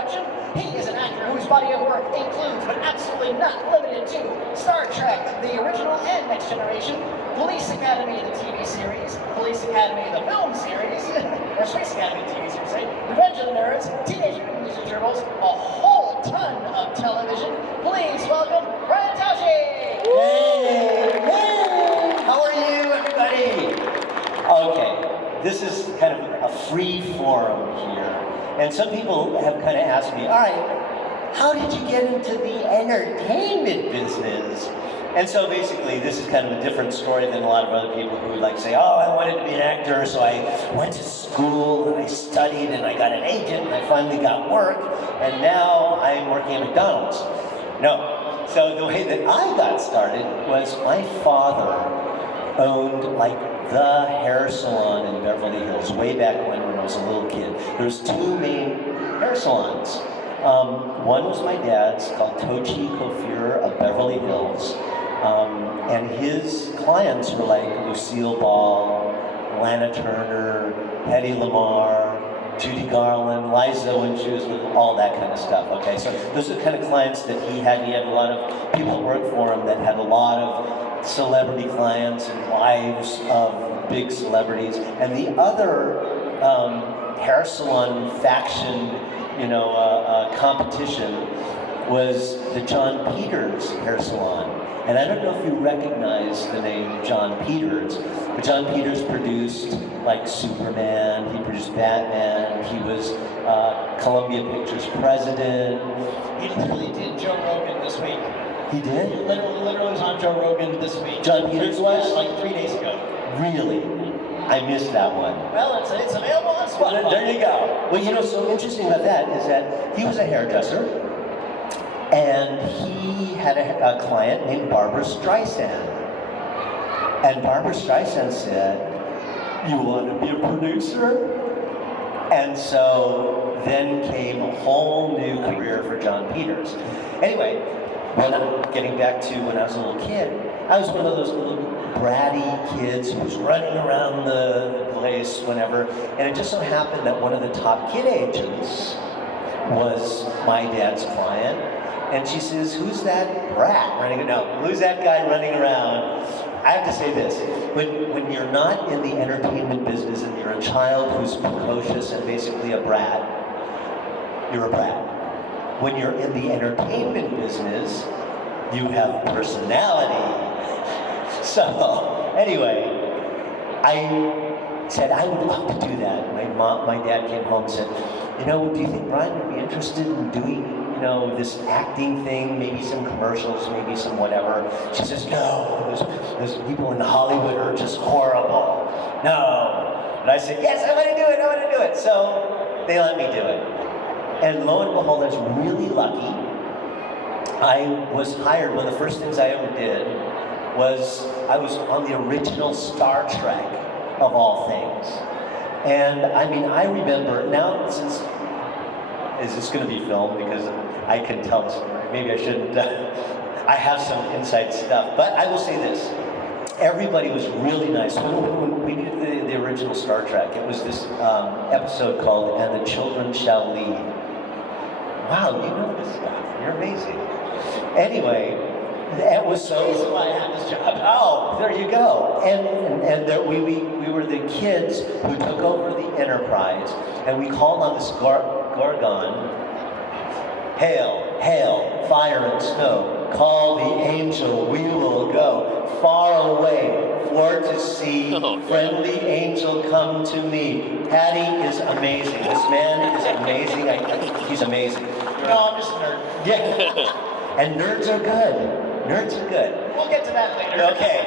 production. He is an actor whose body of work includes, but absolutely not limited to, Star Trek, the original and Next Generation, Police Academy, the TV series, Police Academy, the film series, or Space Academy, the TV series, Revenge of the Nerds, Teenage Mutant Ninja Turtles, a whole ton of television. Please welcome Brian Tashi! Hey! Hey! How are you, everybody? Okay, this is kind of a free forum here. And some people have kind of asked me, all right, how did you get into the entertainment business? And so basically, this is kind of a different story than a lot of other people who like say, oh, I wanted to be an actor, so I went to school, and I studied, and I got an agent, and I finally got work, and now I'm working at McDonald's. No. So the way that I got started was my father owned like the hair salon in Beverly Hills way back when I was a little kid. There was two main hair salons. One was my dad's, called Tochi Coiffure of Beverly Hills. And his clients were like Lucille Ball, Lana Turner, Hedy Lamarr, Judy Garland, Liza when she was with all that kind of stuff, okay? So those are the kind of clients that he had. He had a lot of people that worked for him that had a lot of celebrity clients and wives of big celebrities. And the other hair salon faction, competition was the John Peters hair salon. And I don't know if you recognize the name John Peters, but John Peters produced like Superman, he produced Batman, he was Columbia Pictures president. He literally did Joe Rogan this week. He did? He literally was on Joe Rogan this week. John Peters was? Yeah, like 3 days ago. Really? I missed that one. Well, it's available on Spotify. There you go. Well, so interesting about that is that he was a hairdresser, and he had a client named Barbara Streisand. And Barbara Streisand said, "You want to be a producer?" And so then came a whole new career for John Peters. Anyway, getting back to when I was a little kid, I was one of those little bratty kids who was running around the place whenever, and it just so happened that one of the top kid agents was my dad's client, and she says, "Who's that brat running around? Who's that guy running around?" I have to say this, when you're not in the entertainment business and you're a child who's precocious and basically a brat, you're a brat. When you're in the entertainment business, you have personality. So, anyway, I said I would love to do that. My dad came home and said, do you think Brian would be interested in doing, this acting thing, maybe some commercials, maybe some whatever? She says, no, those people in Hollywood are just horrible. No. And I said, yes, I want to do it. So they let me do it. And lo and behold, I was really lucky. I was hired, one of the first things I ever did was I was on the original Star Trek, of all things. And I remember, now since, is this going to be filmed? Because I can tell this story. Maybe I shouldn't. I have some inside stuff. But I will say this. Everybody was really nice. When we did the original Star Trek, it was this episode called "And the Children Shall Lead." Wow, you know this stuff. You're amazing. Anyway, it was so. That's the reason why I have this job. Oh, there you go. And there, we were the kids who took over the Enterprise, and we called on this Gorgon. Hail, hail, fire and snow. Call the angel, we will go. Far away, for to see. Friendly angel, come to me. Patty is amazing. This man is amazing. He's amazing. No, I'm just a nerd. Yeah. And nerds are good. Nerds are good. We'll get to that later. Okay.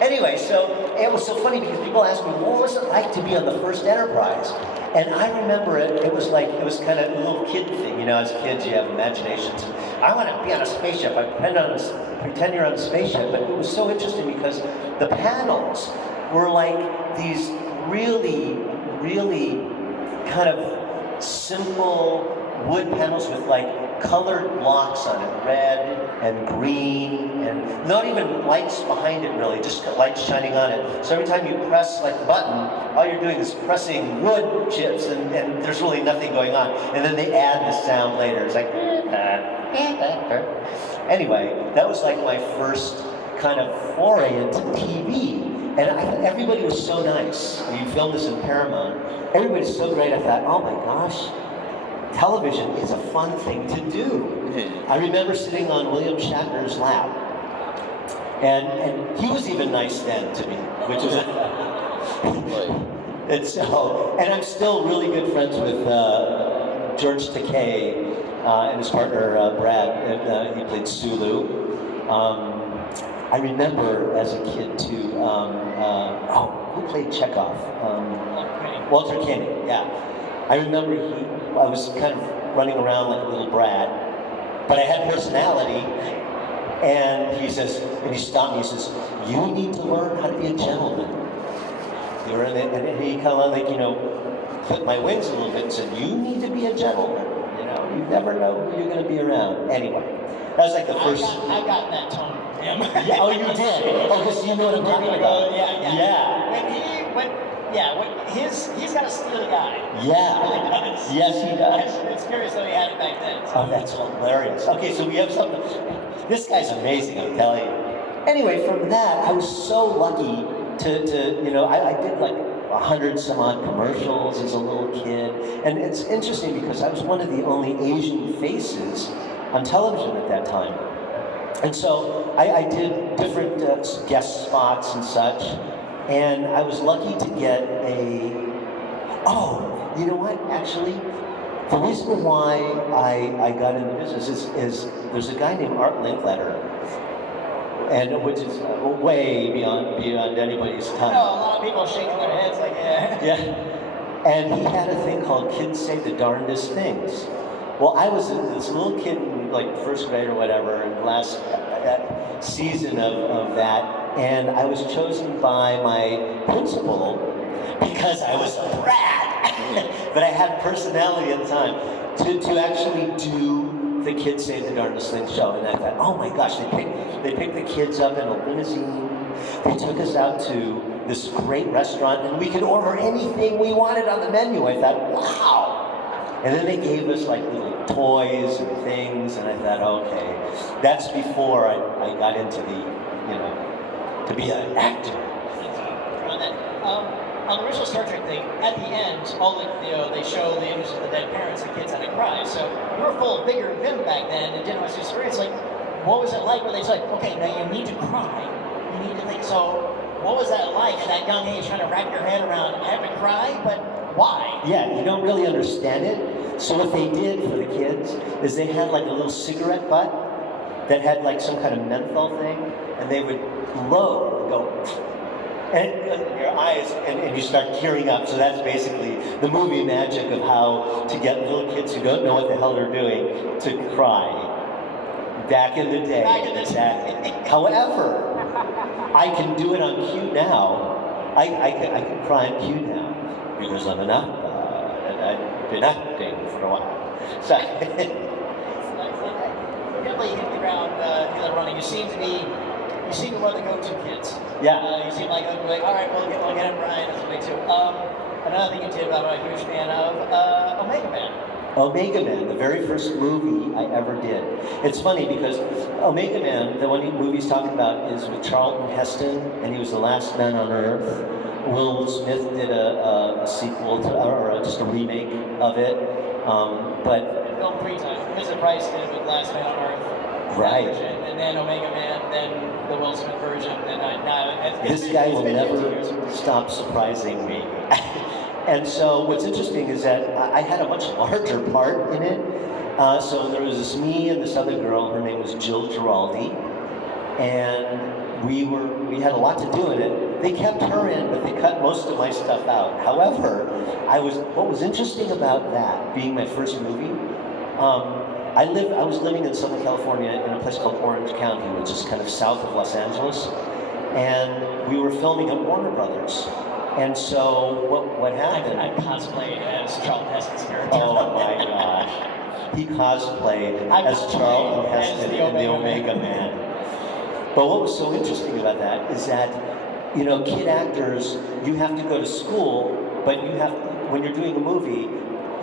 Anyway, so it was so funny because people ask me, what was it like to be on the first Enterprise? And I remember it was kind of a little kid thing. As kids, you have imaginations. I want to be on a spaceship. I pretend you're on a spaceship. But it was so interesting because the panels were like these really, really kind of simple wood panels with like colored blocks on it, red and green, and not even lights behind it really, just lights shining on it. So every time you press like the button, all you're doing is pressing wood chips, and there's really nothing going on. And then they add the sound later. It's like, anyway, that was like my first kind of foray into TV. And everybody was so nice. We filmed this in Paramount. Everybody's so great. I thought, oh my gosh, television is a fun thing to do. I remember sitting on William Shatner's lap. And he was even nice then to me, which is and I'm still really good friends with George Takei and his partner Brad. He played Sulu. I remember as a kid too, who played Chekhov? Walter Koenig, yeah. I remember I was kind of running around like a little brat, but I had personality, and he stopped me, he says, you need to learn how to be a gentleman. And he kind of like, clipped my wings a little bit and said, you need to be a gentleman. You never know who you're going to be around. Anyway, that was like the first... I got that tone from him. Yeah, oh, you did? Oh, because you know what I'm talking about. He's got a steely eye. Yeah. He really does. Yes, he does. It's curious that he had it back then. So. Oh, that's hilarious. Okay, so we have something. This guy's amazing, I'm telling you. Anyway, from that, I was so lucky to I did like 100 some odd commercials as a little kid. And it's interesting because I was one of the only Asian faces on television at that time. And so I did different guest spots and such. And I was lucky to get you know what, actually, the reason why I got into business is there's a guy named Art Linkletter, and which is way beyond anybody's time. A lot of people are shaking their heads like, yeah. Yeah, and he had a thing called Kids Say the Darndest Things. Well, I was this little kid in like first grade or whatever, in the last season of that, and I was chosen by my principal because I was a brat, but I had personality at the time to actually do the Kids Say the Darndest Things show. And I thought, oh my gosh, they picked the kids up in a limousine. They took us out to this great restaurant, and we could order anything we wanted on the menu. I thought, wow. And then they gave us like little toys and things, and I thought, okay, that's before I got into to be an actor. On the original Star Trek thing, at the end, they show the images of the dead parents, the kids, and they cry. So you were full of vigor and vim back then, and didn't much experience. Like, what was it like? Where they said, okay, now you need to cry. You need to think. So, what was that like at that young age, trying to wrap your head around? I have to cry, but why? Yeah, you don't really understand it. So what they did for the kids is they had like a little cigarette butt that had like some kind of menthol thing, and they would blow and go, and your eyes, and you start tearing up. So that's basically the movie magic of how to get little kids who don't know what the hell they're doing to cry. Back in the day. However, I can do it on cue now. I can cry on cue now because I'm an actor, and I've been acting for a while. So. Really hit the ground running. You seem to be one of the go-to kids. Yeah. You seem like all right, we'll get him Brian. That's what they do. Another thing you did that I'm a huge fan of, Omega Man. Omega Man, the very first movie I ever did. It's funny because Omega Man, the movie he's talking about, is with Charlton Heston, and he was the last man on Earth. Will Smith did a sequel or just a remake of it, but. Film 3 times. Vincent Price did it with Last Man on Earth. Right. Version, and then Omega Man, then the Will Smith version, then this guy will never stop surprising me. And so what's interesting is that I had a much larger part in it. So there was this me and this other girl, her name was Jill Giraldi, and we had a lot to do in it. They kept her in, but they cut most of my stuff out. However, what was interesting about that, being my first movie, I was living in Southern California in a place called Orange County, which is kind of south of Los Angeles, and we were filming at Warner Brothers. And so what happened? I cosplayed as Charlton Heston's character. Oh my gosh. He cosplayed as Charlton Heston in the Omega Man. But what was so interesting about that is that, you know, kid actors, you have to go to school, but you have, when you're doing a movie,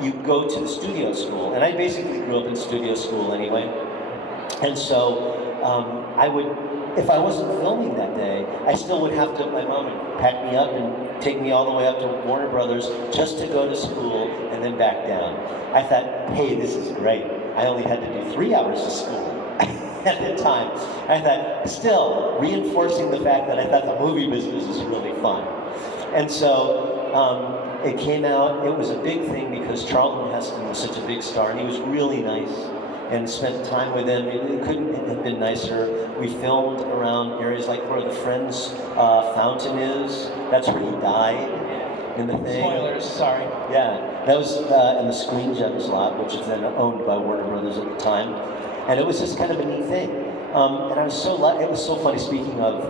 you go to the studio school. And I basically grew up in studio school anyway. And so I would, if I wasn't filming that day, I still would have to, my mom would pack me up and take me all the way up to Warner Brothers just to go to school and then back down. I thought, hey, this is great. I only had to do 3 hours of school at the time. I thought, still, reinforcing the fact that I thought the movie business was really fun. And so it came out, it was a big thing because Charlton Heston was such a big star and he was really nice and spent time with him. It couldn't have been nicer. We filmed around areas like where the Friends fountain is. That's where he died in the thing. Spoilers, sorry. Yeah, that was in the Screen Gems lot, which was then owned by Warner Brothers at the time. And it was just kind of a neat thing. And I was it was so funny, speaking of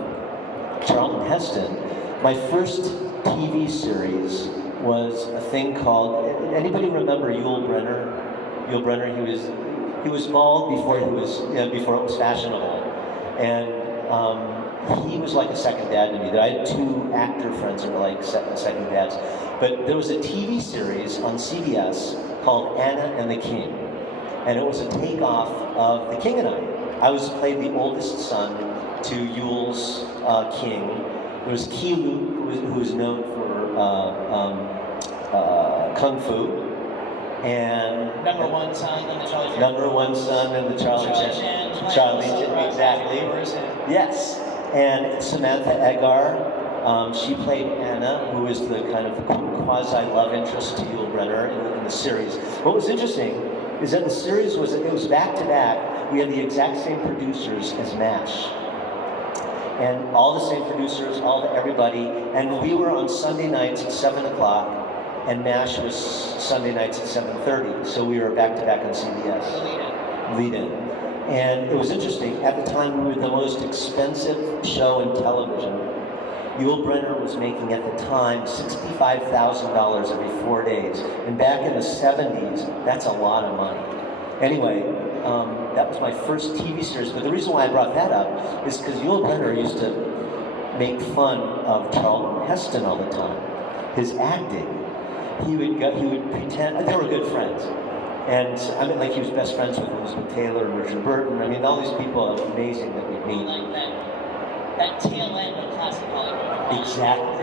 Charlton Heston, my first TV series was a thing called, anybody remember Yul Brynner? Yul Brynner, he was bald before before it was fashionable. And he was like a second dad to me. I had 2 actor friends that were like second dads. But there was a TV series on CBS called Anna and the King. And it was a takeoff of The King and I played the oldest son to Yul's king. There was Kilu, who was known for Kung Fu. And Number one son in the Charlie Number one son in the Charlie Chan. Exactly. Yes. And Samantha Eggar, she played Anna, who is the kind of quasi-love interest to Yul Brynner in the series. What was interesting is that the series was back-to-back. We had the exact same producers as MASH. And all the same producers, everybody. And we were on Sunday nights at 7 o'clock. And MASH was Sunday nights at 7:30, so we were back-to-back on CBS. Lead-in. And it was interesting, at the time we were the most expensive show in television. Yul Brynner was making, at the time, $65,000 every 4 days. And back in the 70s, that's a lot of money. Anyway, that was my first TV series, but the reason why I brought that up is because Yul Brynner used to make fun of Charlton Heston all the time. His acting. He would pretend, they were good friends. And I mean, like he was best friends with Elizabeth Taylor and Richard Burton. I mean, all these people are amazing that we meet. Like that tail end of classic Hollywood. Exactly.